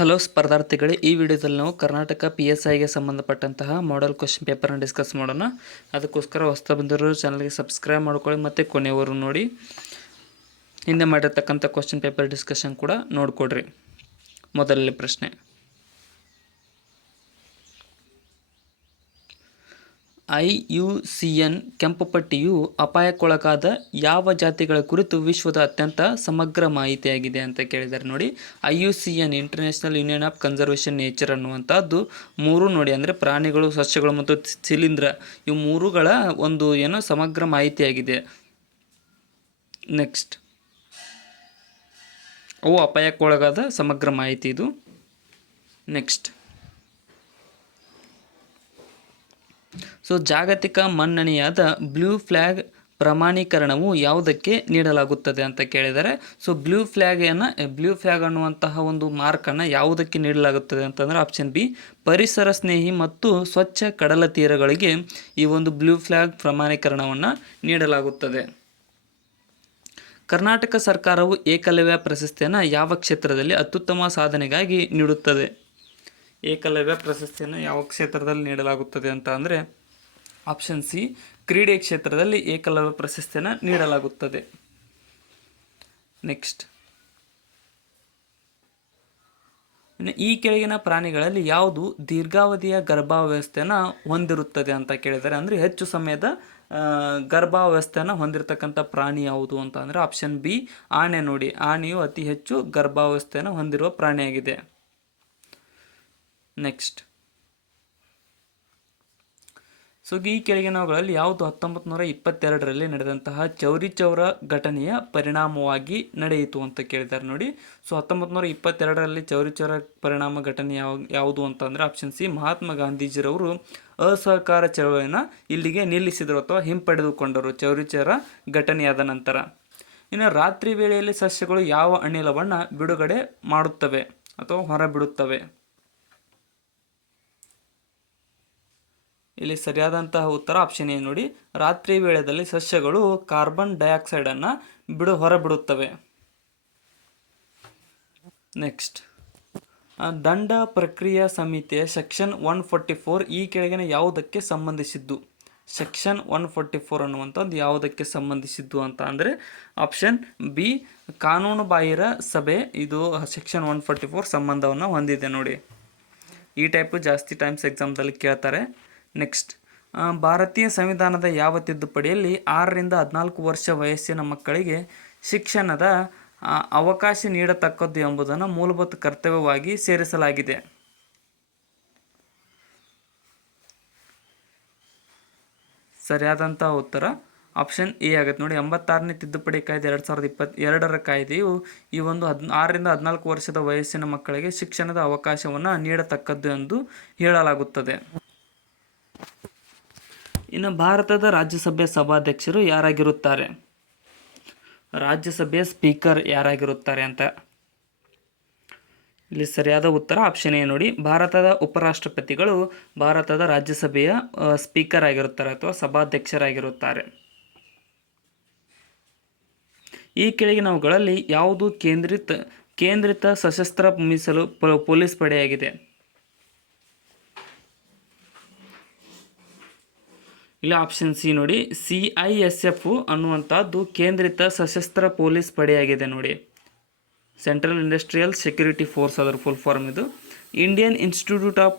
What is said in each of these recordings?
Hello ಸ್ಪರ್ಧಾರ್ಥಿಗಳೇ, ಈ ವಿಡಿಯೋದಲ್ಲಿ ನಾವು ಕರ್ನಾಟಕ PSIಗೆ ಸಂಬಂಧಪಟ್ಟಂತಹ ಮಾಡೆಲ್ ಕ್ವಶನ್ ಪೇಪರನ್ನು ಡಿಸ್ಕಸ್ ಮಾಡೋಣ. ಅದಕ್ಕೋಸ್ಕರ ಹೊಸ ಬಂದಿರೋ ಚಾನಲ್ಗೆ ಸಬ್ಸ್ಕ್ರೈಬ್ ಮಾಡ್ಕೊಳ್ಳಿ ಮತ್ತು ಕೊನೆಯವರು ನೋಡಿ. ಹಿಂದೆ ಮಾಡಿರ್ತಕ್ಕಂಥ ಕ್ವಶನ್ ಪೇಪರ್ ಡಿಸ್ಕಷನ್ ಕೂಡ ನೋಡಿಕೊಡ್ರಿ. ಮೊದಲನೇ ಪ್ರಶ್ನೆ, IUCN ಕೆಂಪು ಪಟ್ಟಿಯು ಅಪಾಯಕ್ಕೊಳಗಾದ ಯಾವ ಜಾತಿಗಳ ಕುರಿತು ವಿಶ್ವದ ಅತ್ಯಂತ ಸಮಗ್ರ ಮಾಹಿತಿಯಾಗಿದೆ ಅಂತ ಕೇಳಿದ್ದಾರೆ. ನೋಡಿ, IUCN international union of conservation nature ಅನ್ನುವಂಥದ್ದು ಮೂರು ನೋಡಿ, ಅಂದರೆ ಪ್ರಾಣಿಗಳು, ಸಸ್ಯಗಳು ಮತ್ತು ಶಿಲೀಂಧ್ರ, ಇವು ಮೂರುಗಳ ಒಂದು ಸಮಗ್ರ ಮಾಹಿತಿಯಾಗಿದೆ. ನೆಕ್ಸ್ಟ್, ಅವು ಅಪಾಯಕ್ಕೊಳಗಾದ ಸಮಗ್ರ ಮಾಹಿತಿ ಇದು. ನೆಕ್ಸ್ಟ್, ಜಾಗತಿಕ ಮನ್ನಣೆಯಾದ ಬ್ಲೂ ಫ್ಲ್ಯಾಗ್ ಪ್ರಮಾಣೀಕರಣವು ಯಾವುದಕ್ಕೆ ನೀಡಲಾಗುತ್ತದೆ ಅಂತ ಕೇಳಿದರೆ, ಬ್ಲೂ ಫ್ಲ್ಯಾಗ್ ಅನ್ನುವಂತಹ ಒಂದು ಮಾರ್ಕನ್ನು ಯಾವುದಕ್ಕೆ ನೀಡಲಾಗುತ್ತದೆ ಅಂತಂದರೆ ಆಪ್ಷನ್ ಬಿ, ಪರಿಸರ ಸ್ನೇಹಿ ಮತ್ತು ಸ್ವಚ್ಛ ಕಡಲ ತೀರಗಳಿಗೆ ಈ ಒಂದು ಬ್ಲೂ ಫ್ಲ್ಯಾಗ್ ಪ್ರಮಾಣೀಕರಣವನ್ನು ನೀಡಲಾಗುತ್ತದೆ. ಕರ್ನಾಟಕ ಸರ್ಕಾರವು ಏಕಲವ್ಯ ಪ್ರಶಸ್ತಿಯನ್ನು ಯಾವ ಕ್ಷೇತ್ರದಲ್ಲಿ ಅತ್ಯುತ್ತಮ ಸಾಧನೆಗಾಗಿ ನೀಡುತ್ತದೆ? ಏಕಲವ್ಯ ಪ್ರಶಸ್ತಿಯನ್ನು ಯಾವ ಕ್ಷೇತ್ರದಲ್ಲಿ ನೀಡಲಾಗುತ್ತದೆ ಅಂತ ಅಂದರೆ ಆಪ್ಷನ್ ಸಿ, ಕ್ರೀಡೆ ಕ್ಷೇತ್ರದಲ್ಲಿ ಏಕಲವ್ಯ ಪ್ರಶಸ್ತಿಯನ್ನು ನೀಡಲಾಗುತ್ತದೆ. ನೆಕ್ಸ್ಟ್, ಈ ಕೆಳಗಿನ ಪ್ರಾಣಿಗಳಲ್ಲಿ ಯಾವುದು ದೀರ್ಘಾವಧಿಯ ಗರ್ಭಾವಸ್ಥೆಯನ್ನು ಹೊಂದಿರುತ್ತದೆ ಅಂತ ಕೇಳಿದರೆ, ಅಂದರೆ ಹೆಚ್ಚು ಸಮಯದ ಗರ್ಭಾವಸ್ಥೆಯನ್ನು ಹೊಂದಿರತಕ್ಕಂಥ ಪ್ರಾಣಿ ಯಾವುದು ಅಂತ ಅಂದರೆ ಆಪ್ಷನ್ ಬಿ, ಆನೆ. ನೋಡಿ, ಆನೆಯು ಅತಿ ಹೆಚ್ಚು ಗರ್ಭಾವಸ್ಥೆಯನ್ನು ಹೊಂದಿರುವ ಪ್ರಾಣಿಯಾಗಿದೆ. ನೆಕ್ಸ್ಟ್, ಈ ಕೆಳಗಿನವುಗಳಲ್ಲಿ ಯಾವುದು 1922ರಲ್ಲಿ ನಡೆದಂತಹ ಚೌರಿ ಚೌರ ಘಟನೆಯ ಪರಿಣಾಮವಾಗಿ ನಡೆಯಿತು ಅಂತ ಕೇಳಿದ್ದಾರೆ. ನೋಡಿ, 1922ರಲ್ಲಿ ಚೌರಿ ಚೌರ ಪರಿಣಾಮ ಘಟನೆ ಯಾವುದು ಅಂತಂದರೆ ಆಪ್ಷನ್ ಸಿ, ಮಹಾತ್ಮ ಗಾಂಧೀಜಿರವರು ಅಸಹಕಾರ ಚಳವಳಿಯನ್ನು ಇಲ್ಲಿಗೆ ನಿಲ್ಲಿಸಿದರು ಅಥವಾ ಹಿಂಪಡೆದುಕೊಂಡರು ಚೌರಿ ಚೌರ ಘಟನೆಯಾದ ನಂತರ. ಇನ್ನು ರಾತ್ರಿ ವೇಳೆಯಲ್ಲಿ ಸಸ್ಯಗಳು ಯಾವ ಅನಿಲವನ್ನು ಬಿಡುಗಡೆ ಮಾಡುತ್ತವೆ ಅಥವಾ ಹೊರಬಿಡುತ್ತವೆ? ಇಲ್ಲಿ ಸರಿಯಾದಂತಹ ಉತ್ತರ ಆಪ್ಷನ್ ಎ. ನೋಡಿ, ರಾತ್ರಿ ವೇಳೆಯಲ್ಲಿ ಸಸ್ಯಗಳು ಕಾರ್ಬನ್ ಡೈಆಕ್ಸೈಡನ್ನು ಹೊರಬಿಡುತ್ತವೆ. ನೆಕ್ಸ್ಟ್, ದಂಡ ಪ್ರಕ್ರಿಯಾ ಸಮಿತಿಯ ಸೆಕ್ಷನ್ 144 ಈ ಕೆಳಗಿನ ಯಾವುದಕ್ಕೆ ಸಂಬಂಧಿಸಿದ್ದು? ಸೆಕ್ಷನ್ 144 ಅನ್ನುವಂಥದ್ದು ಯಾವುದಕ್ಕೆ ಸಂಬಂಧಿಸಿದ್ದು ಅಂತ ಅಂದರೆ ಆಪ್ಷನ್ ಬಿ, ಕಾನೂನು ಬಾಹಿರ ಸಭೆ. ಇದು ಸೆಕ್ಷನ್ 144 ಸಂಬಂಧವನ್ನು ಹೊಂದಿದೆ. ನೋಡಿ, ಈ ಟೈಪು ಜಾಸ್ತಿ ಟೈಮ್ಸ್ ಎಕ್ಸಾಮ್ದಲ್ಲಿ ಕೇಳ್ತಾರೆ. ನೆಕ್ಸ್ಟ್, ಭಾರತೀಯ ಸಂವಿಧಾನದ ಯಾವ ತಿದ್ದುಪಡಿಯಲ್ಲಿ 6ರಿಂದ 14 ವರ್ಷ ವಯಸ್ಸಿನ ಮಕ್ಕಳಿಗೆ ಶಿಕ್ಷಣದ ಅವಕಾಶ ನೀಡತಕ್ಕದ್ದು ಎಂಬುದನ್ನು ಮೂಲಭೂತ ಕರ್ತವ್ಯವಾಗಿ ಸೇರಿಸಲಾಗಿದೆ? ಸರಿಯಾದಂತಹ ಉತ್ತರ ಆಪ್ಷನ್ ಎ ಆಗುತ್ತೆ. ನೋಡಿ, 86ನೇ ತಿದ್ದುಪಡಿ ಕಾಯ್ದೆ 2022ರ ಕಾಯ್ದೆಯು ಈ ಒಂದು 6ರಿಂದ 14 ವರ್ಷದ ವಯಸ್ಸಿನ ಮಕ್ಕಳಿಗೆ ಶಿಕ್ಷಣದ ಅವಕಾಶವನ್ನು ನೀಡತಕ್ಕದ್ದು ಎಂದು ಹೇಳಲಾಗುತ್ತದೆ. ಇನ್ನು ಭಾರತದ ರಾಜ್ಯಸಭೆಯ ಸಭಾಧ್ಯಕ್ಷರು ಯಾರಾಗಿರುತ್ತಾರೆ? ರಾಜ್ಯಸಭೆಯ ಸ್ಪೀಕರ್ ಯಾರಾಗಿರುತ್ತಾರೆ ಅಂತ ಇಲ್ಲಿ ಸರಿಯಾದ ಉತ್ತರ ಆಪ್ಷನ್ ಎ. ನೋಡಿ, ಭಾರತದ ಉಪರಾಷ್ಟ್ರಪತಿಗಳು ಭಾರತದ ರಾಜ್ಯಸಭೆಯ ಸ್ಪೀಕರ್ ಆಗಿರುತ್ತಾರೆ ಅಥವಾ ಸಭಾಧ್ಯಕ್ಷರಾಗಿರುತ್ತಾರೆ. ಈ ಕೆಳಗಿನವುಗಳಲ್ಲಿ ಯಾವುದು ಕೇಂದ್ರಿತ ಸಶಸ್ತ್ರ ಮೀಸಲು ಪೊಲೀಸ್ ಪಡೆಯಾಗಿದೆ? ಇಲ್ಲ, ಆಪ್ಷನ್ ಸಿ. ನೋಡಿ, CISF ಅನ್ನುವಂಥದ್ದು ಕೇಂದ್ರಿತ ಸಶಸ್ತ್ರ ಪೊಲೀಸ್ ಪಡೆಯಾಗಿದೆ. ನೋಡಿ, ಸೆಂಟ್ರಲ್ ಇಂಡಸ್ಟ್ರಿಯಲ್ ಸೆಕ್ಯೂರಿಟಿ ಫೋರ್ಸ್ ಅದರ ಫುಲ್ ಫಾರ್ಮ್ ಇದು. Indian institute of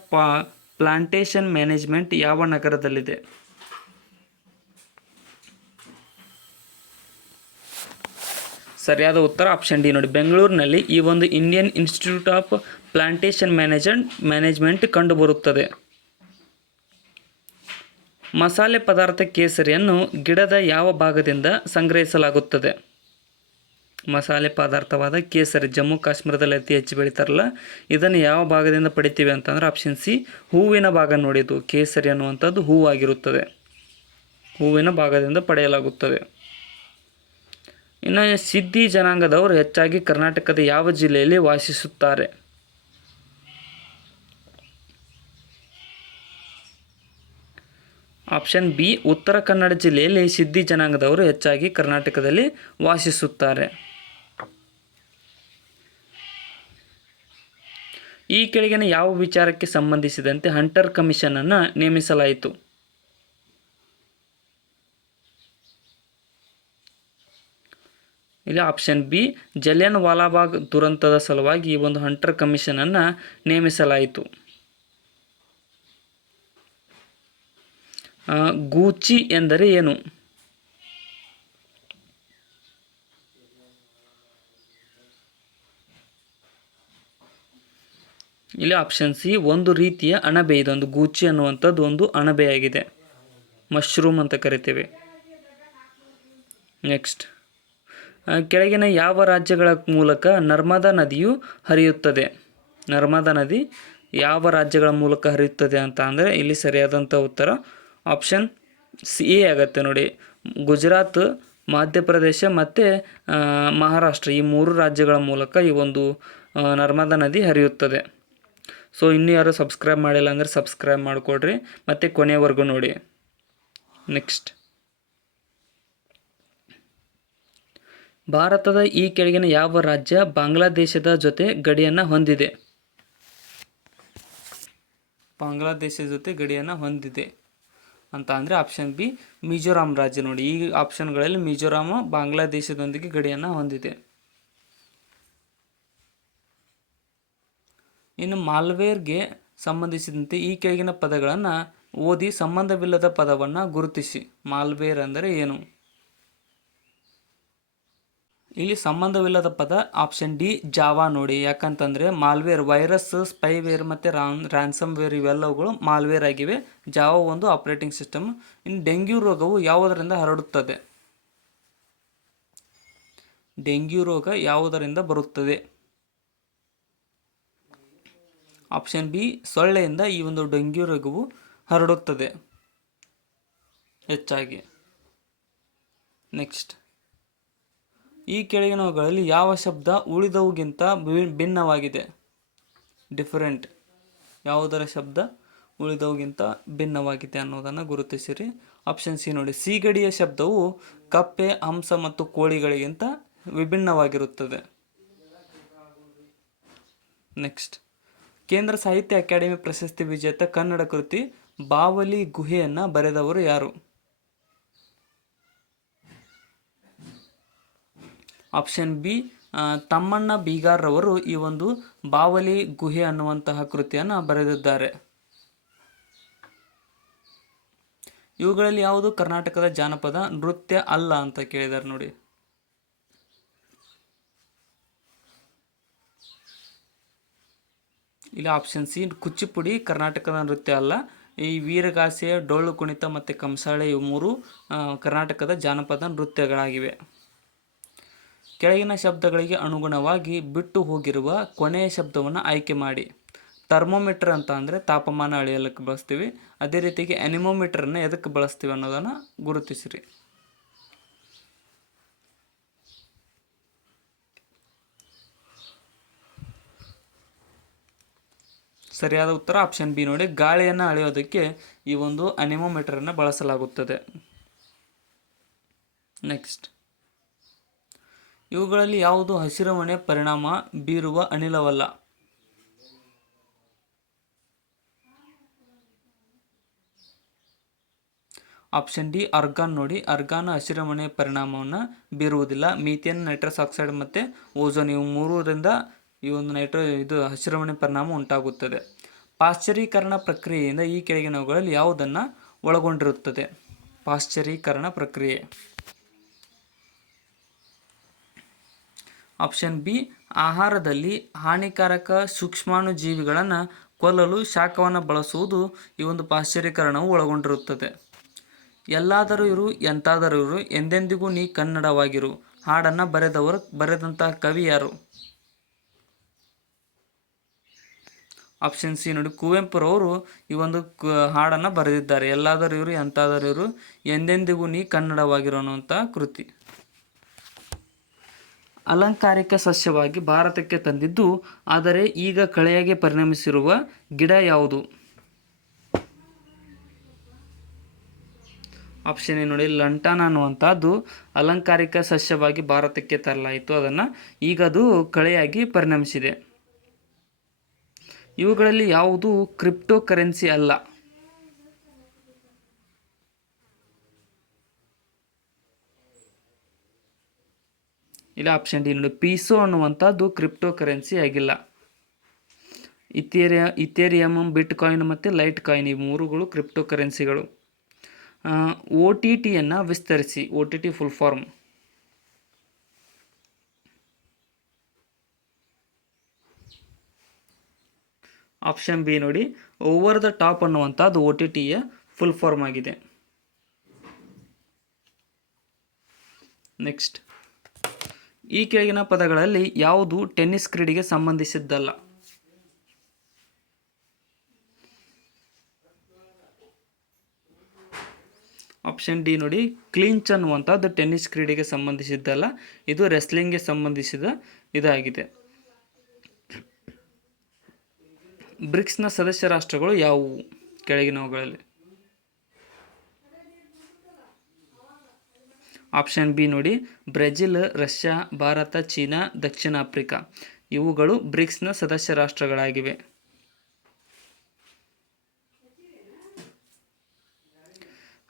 plantation management ಯಾವ ನಗರದಲ್ಲಿದೆ? ಸರಿಯಾದ ಉತ್ತರ ಆಪ್ಷನ್ ಡಿ. ನೋಡಿ, ಬೆಂಗಳೂರಿನಲ್ಲಿ ಈ ಒಂದು Indian institute of plantation management ಕಂಡುಬರುತ್ತದೆ. ಮಸಾಲೆ ಪದಾರ್ಥ ಕೇಸರಿಯನ್ನು ಗಿಡದ ಯಾವ ಭಾಗದಿಂದ ಸಂಗ್ರಹಿಸಲಾಗುತ್ತದೆ? ಮಸಾಲೆ ಪದಾರ್ಥವಾದ ಕೇಸರಿ ಜಮ್ಮು ಕಾಶ್ಮೀರದಲ್ಲಿ ಅತಿ ಹೆಚ್ಚು ಬೆಳೀತಾರಲ್ಲ, ಇದನ್ನು ಯಾವ ಭಾಗದಿಂದ ಪಡಿತೀವಿ ಅಂತಂದರೆ ಆಪ್ಷನ್ ಸಿ, ಹೂವಿನ ಭಾಗ. ನೋಡಿ, ಇದು ಕೇಸರಿ ಅನ್ನುವಂಥದ್ದು ಹೂವಾಗಿರುತ್ತದೆ, ಹೂವಿನ ಭಾಗದಿಂದ ಪಡೆಯಲಾಗುತ್ತದೆ. ಇನ್ನು ಸಿದ್ಧಿ ಜನಾಂಗದವರು ಹೆಚ್ಚಾಗಿ ಕರ್ನಾಟಕದ ಯಾವ ಜಿಲ್ಲೆಯಲ್ಲಿ ವಾಸಿಸುತ್ತಾರೆ? ಆಪ್ಷನ್ ಬಿ, ಉತ್ತರ ಕನ್ನಡ ಜಿಲ್ಲೆಯಲ್ಲಿ ಸಿದ್ಧಿ ಜನಾಂಗದವರು ಹೆಚ್ಚಾಗಿ ಕರ್ನಾಟಕದಲ್ಲಿ ವಾಸಿಸುತ್ತಾರೆ. ಈ ಕೆಳಗಿನ ಯಾವ ವಿಚಾರಕ್ಕೆ ಸಂಬಂಧಿಸಿದಂತೆ ಹಂಟರ್ ಕಮಿಷನನ್ನು ನೇಮಿಸಲಾಯಿತು? ಇಲ್ಲಿ ಆಪ್ಷನ್ ಬಿ, ಜಲಿಯನ್ ವಾಲಾಬಾಗ್ ದುರಂತದ ಸಲುವಾಗಿ ಈ ಒಂದು ಹಂಟರ್ ಕಮಿಷನನ್ನು ನೇಮಿಸಲಾಯಿತು. ಗೂಚಿ ಎಂದರೆ ಏನು? ಇಲ್ಲಿ ಆಪ್ಷನ್ ಸಿ, ಒಂದು ರೀತಿಯ ಅಣಬೆ. ಇದೊಂದು ಗೂಚಿ ಅನ್ನುವಂಥದ್ದು ಒಂದು ಅಣಬೆಯಾಗಿದೆ, ಮಶ್ರೂಮ್ ಅಂತ ಕರಿತೇವೆ. ನೆಕ್ಸ್ಟ್, ಕೆಳಗಿನ ಯಾವ ರಾಜ್ಯಗಳ ಮೂಲಕ ನರ್ಮದಾ ನದಿಯು ಹರಿಯುತ್ತದೆ? ನರ್ಮದಾ ನದಿ ಯಾವ ರಾಜ್ಯಗಳ ಮೂಲಕ ಹರಿಯುತ್ತದೆ ಅಂತ ಅಂದರೆ ಇಲ್ಲಿ ಸರಿಯಾದಂಥ ಉತ್ತರ ಆಪ್ಷನ್ ಸಿ ಎ ಆಗುತ್ತೆ ನೋಡಿ. ಗುಜರಾತ್, ಮಧ್ಯಪ್ರದೇಶ ಮತ್ತು ಮಹಾರಾಷ್ಟ್ರ, ಈ 3 ರಾಜ್ಯಗಳ ಮೂಲಕ ಈ ಒಂದು ನರ್ಮದಾ ನದಿ ಹರಿಯುತ್ತದೆ. ಸೊ ಇನ್ನೂ ಯಾರು ಸಬ್ಸ್ಕ್ರೈಬ್ ಮಾಡಿಲ್ಲ ಅಂದರೆ ಸಬ್ಸ್ಕ್ರೈಬ್ ಮಾಡಿಕೊಡ್ರಿ ಮತ್ತು ಕೊನೆಯವರೆಗೂ ನೋಡಿ. ನೆಕ್ಸ್ಟ್, ಭಾರತದ ಈ ಕೆಳಗಿನ ಯಾವ ರಾಜ್ಯ ಬಾಂಗ್ಲಾದೇಶದ ಜೊತೆ ಗಡಿಯನ್ನು ಹೊಂದಿದೆ? ಬಾಂಗ್ಲಾದೇಶದ ಜೊತೆ ಗಡಿಯನ್ನು ಹೊಂದಿದೆ ಅಂತ ಅಂದರೆ ಆಪ್ಷನ್ ಬಿ, ಮಿಜೋರಾಂ ರಾಜ್ಯ ನೋಡಿ. ಈ ಆಪ್ಷನ್ಗಳಲ್ಲಿ ಮಿಜೋರಾಂ ಬಾಂಗ್ಲಾದೇಶದೊಂದಿಗೆ ಗಡಿಯನ್ನು ಹೊಂದಿದೆ. ಇನ್ನು ಮಾಲ್ವೇರ್ಗೆ ಸಂಬಂಧಿಸಿದಂತೆ ಈ ಕೆಳಗಿನ ಪದಗಳನ್ನು ಓದಿ ಸಂಬಂಧವಿಲ್ಲದ ಪದವನ್ನು ಗುರುತಿಸಿ. ಮಾಲ್ವೇರ್ ಅಂದರೆ ಏನು? ಇಲ್ಲಿ ಸಂಬಂಧವಿಲ್ಲದ ಪದ ಆಪ್ಷನ್ ಡಿ, ಜಾವಾ ನೋಡಿ. ಯಾಕಂತಂದರೆ ಮಾಲ್ವೇರ್ ವೈರಸ್, ಸ್ಪೈವೇರ್ ಮತ್ತು ರ್ಯಾನ್ಸಮ್ ವೇರ್ ಇವೆಲ್ಲವುಗಳು ಮಾಲ್ವೇರ್ ಆಗಿವೆ. ಜಾವಾ ಒಂದು ಆಪರೇಟಿಂಗ್ ಸಿಸ್ಟಮ್. ಇನ್ನು ಡೆಂಗ್ಯೂ ರೋಗವು ಯಾವುದರಿಂದ ಹರಡುತ್ತದೆ? ಡೆಂಗ್ಯೂ ರೋಗ ಯಾವುದರಿಂದ ಬರುತ್ತದೆ? ಆಪ್ಷನ್ ಬಿ, ಸೊಳ್ಳೆಯಿಂದ ಈ ಒಂದು ಡೆಂಗ್ಯೂ ರೋಗವು ಹರಡುತ್ತದೆ ಹೆಚ್ಚಾಗಿ. ನೆಕ್ಸ್ಟ್, ಈ ಕೆಳಗಿನವುಗಳಲ್ಲಿ ಯಾವ ಶಬ್ದ ಉಳಿದವುಗಿಂತ ಭಿನ್ನವಾಗಿದೆ? ಡಿಫರೆಂಟ್. ಯಾವುದರ ಶಬ್ದ ಉಳಿದವುಗಿಂತ ಭಿನ್ನವಾಗಿದೆ ಅನ್ನೋದನ್ನು ಗುರುತಿಸಿರಿ. ಆಪ್ಷನ್ ಸಿ ನೋಡಿ. ಸೀಗಡಿಯ ಶಬ್ದವು ಕಪ್ಪೆ, ಹಂಸ ಮತ್ತು ಕೋಳಿಗಳಿಗಿಂತ ವಿಭಿನ್ನವಾಗಿರುತ್ತದೆ. ನೆಕ್ಸ್ಟ್, ಕೇಂದ್ರ ಸಾಹಿತ್ಯ ಅಕಾಡೆಮಿ ಪ್ರಶಸ್ತಿ ವಿಜೇತ ಕನ್ನಡ ಕೃತಿ ಬಾವಲಿ ಗುಹೆಯನ್ನು ಬರೆದವರು ಯಾರು? ಆಪ್ಷನ್ ಬಿ, ತಮ್ಮಣ್ಣ ಬೀಗಾರ್ರವರು ಈ ಒಂದು ಬಾವಲಿ ಗುಹೆ ಅನ್ನುವಂತಹ ಕೃತಿಯನ್ನು ಬರೆದಿದ್ದಾರೆ. ಇವುಗಳಲ್ಲಿ ಯಾವುದು ಕರ್ನಾಟಕದ ಜಾನಪದ ನೃತ್ಯ ಅಲ್ಲ ಅಂತ ಕೇಳಿದ್ದಾರೆ ನೋಡಿ. ಇಲ್ಲಿ ಆಪ್ಷನ್ ಸಿ, ಕುಚಿಪುಡಿ ಕರ್ನಾಟಕದ ನೃತ್ಯ ಅಲ್ಲ. ಈ ವೀರಗಾಸೆ, ಡೊಳ್ಳು ಕುಣಿತ ಮತ್ತು ಕಂಸಾಳೆ ಇವು 3 ಕರ್ನಾಟಕದ ಜಾನಪದ ನೃತ್ಯಗಳಾಗಿವೆ. ಕೆಳಗಿನ ಶಬ್ದಗಳಿಗೆ ಅನುಗುಣವಾಗಿ ಬಿಟ್ಟು ಹೋಗಿರುವ ಕೊನೆಯ ಶಬ್ದವನ್ನು ಆಯ್ಕೆ ಮಾಡಿ. ಥರ್ಮೋಮೀಟರ್ ಅಂತ ಅಂದರೆ ತಾಪಮಾನ ಅಳೆಯಲಿಕ್ಕೆ ಬಳಸ್ತೀವಿ. ಅದೇ ರೀತಿಯಾಗಿ ಅನಿಮೋಮೀಟರನ್ನು ಎದಕ್ಕೆ ಬಳಸ್ತೀವಿ ಅನ್ನೋದನ್ನು ಗುರುತಿಸಿರಿ. ಸರಿಯಾದ ಉತ್ತರ ಆಪ್ಷನ್ ಬಿ ನೋಡಿ. ಗಾಳಿಯನ್ನು ಅಳೆಯೋದಕ್ಕೆ ಈ ಒಂದು ಅನಿಮೋಮೀಟರನ್ನು ಬಳಸಲಾಗುತ್ತದೆ. ನೆಕ್ಸ್ಟ್, ಇವುಗಳಲ್ಲಿ ಯಾವುದು ಹಸಿರುಮನೆ ಪರಿಣಾಮ ಬೀರುವ ಅನಿಲವಲ್ಲ? ಆಪ್ಷನ್ ಡಿ, ಅರ್ಗಾನ್ ನೋಡಿ. ಅರ್ಗಾನ್ ಹಸಿರುಮನೆ ಪರಿಣಾಮವನ್ನು ಬೀರುವುದಿಲ್ಲ. ಮೀಥೇನ್, ನೈಟ್ರಸ್ ಆಕ್ಸೈಡ್ ಮತ್ತು ಓಝೋನ್ ಇವು 3ರಿಂದ ಈ ಒಂದು ಹಸಿರುಮನೆ ಪರಿಣಾಮ ಉಂಟಾಗುತ್ತದೆ. ಪಾಶ್ಚರೀಕರಣ ಪ್ರಕ್ರಿಯೆಯಿಂದ ಈ ಕೆಳಗಿನವುಗಳಲ್ಲಿ ಯಾವುದನ್ನು ಒಳಗೊಂಡಿರುತ್ತದೆ? ಪಾಶ್ಚರೀಕರಣ ಪ್ರಕ್ರಿಯೆ. ಆಪ್ಷನ್ ಬಿ, ಆಹಾರದಲ್ಲಿ ಹಾನಿಕಾರಕ ಸೂಕ್ಷ್ಮಾಣುಜೀವಿಗಳನ್ನು ಕೊಲ್ಲಲು ಶಾಖವನ್ನು ಬಳಸುವುದು ಈ ಒಂದು ಪಾಶ್ಚರೀಕರಣವು ಒಳಗೊಂಡಿರುತ್ತದೆ. ಎಲ್ಲಾದರೂ ಇರು ಎಂತಾದರೂ ಇರು ಎಂದೆಂದಿಗೂ ನೀ ಕನ್ನಡವಾಗಿರು ಹಾಡನ್ನು ಬರೆದಂತಹ ಕವಿ ಯಾರು? ಆಪ್ಷನ್ ಸಿ ನೋಡಿ. ಕುವೆಂಪುರವರು ಈ ಒಂದು ಹಾಡನ್ನು ಬರೆದಿದ್ದಾರೆ. ಎಲ್ಲಾದರೂ ಇರು ಎಂತಾದರೂ ಇರು ಎಂದೆಂದಿಗೂ ನೀ ಕನ್ನಡವಾಗಿರು ಅನ್ನುವಂಥ ಕೃತಿ. ಅಲಂಕಾರಿಕ ಸಸ್ಯವಾಗಿ ಭಾರತಕ್ಕೆ ತಂದಿದ್ದು ಆದರೆ ಈಗ ಕಳೆಯಾಗಿ ಪರಿಣಮಿಸಿರುವ ಗಿಡ ಯಾವುದು? ಆಪ್ಷನ್ ಎ ನೋಡಿ. ಲಂಟಾನ ಅನ್ನುವಂಥದ್ದು ಅಲಂಕಾರಿಕ ಸಸ್ಯವಾಗಿ ಭಾರತಕ್ಕೆ ತರಲಾಯಿತು. ಅದನ್ನು ಈಗ ಅದು ಕಳೆಯಾಗಿ ಪರಿಣಮಿಸಿದೆ. ಇವುಗಳಲ್ಲಿ ಯಾವುದು ಕ್ರಿಪ್ಟೋ ಕರೆನ್ಸಿ ಅಲ್ಲ? ಇಲ್ಲ ಆಪ್ಷನ್ ಡಿ ನೋಡಿ, ಪೀಸೋ ಅನ್ನುವಂಥದ್ದು ಕ್ರಿಪ್ಟೋ ಕರೆನ್ಸಿ ಆಗಿಲ್ಲ. ಇಥೇರಿಯಮ್, ಬಿಟ್ ಕಾಯಿನ್ ಮತ್ತು ಲೈಟ್ ಕಾಯಿನ್ ಈ ಮೂರುಗಳು ಕ್ರಿಪ್ಟೋ ಕರೆನ್ಸಿಗಳು. ಒ ಟಿ ಟಿಯನ್ನು ವಿಸ್ತರಿಸಿ. O T T full form. Option B ನೋಡಿ, ಓವರ್ ದ ಟಾಪ್ ಅನ್ನುವಂಥದ್ದು ಒ ಟಿ ಟಿಯ ಫುಲ್ ಫಾರ್ಮ್ ಆಗಿದೆ. ನೆಕ್ಸ್ಟ್, ಈ ಕೆಳಗಿನ ಪದಗಳಲ್ಲಿ ಯಾವುದು ಟೆನ್ನಿಸ್ ಕ್ರೀಡೆಗೆ ಸಂಬಂಧಿಸಿದ್ದಲ್ಲ? ಆಪ್ಷನ್ ಡಿ ನೋಡಿ, ಕ್ಲಿಂಚ್ ಅನ್ನುವಂಥದ್ದು ಟೆನ್ನಿಸ್ ಕ್ರೀಡೆಗೆ ಸಂಬಂಧಿಸಿದ್ದಲ್ಲ, ಇದು ರೆಸ್ಲಿಂಗ್ಗೆ ಸಂಬಂಧಿಸಿದ ಇದಾಗಿದೆ. ಬ್ರಿಕ್ಸ್ನ ಸದಸ್ಯ ರಾಷ್ಟ್ರಗಳು ಯಾವುವು ಕೆಳಗಿನವುಗಳಲ್ಲಿ? ಆಪ್ಷನ್ ಬಿ ನೋಡಿ, ಬ್ರೆಜಿಲ್, ರಷ್ಯಾ, ಭಾರತ, ಚೀನಾ, ದಕ್ಷಿಣ ಆಫ್ರಿಕಾ ಇವುಗಳು ಬ್ರಿಕ್ಸ್ನ ಸದಸ್ಯ ರಾಷ್ಟ್ರಗಳಾಗಿವೆ.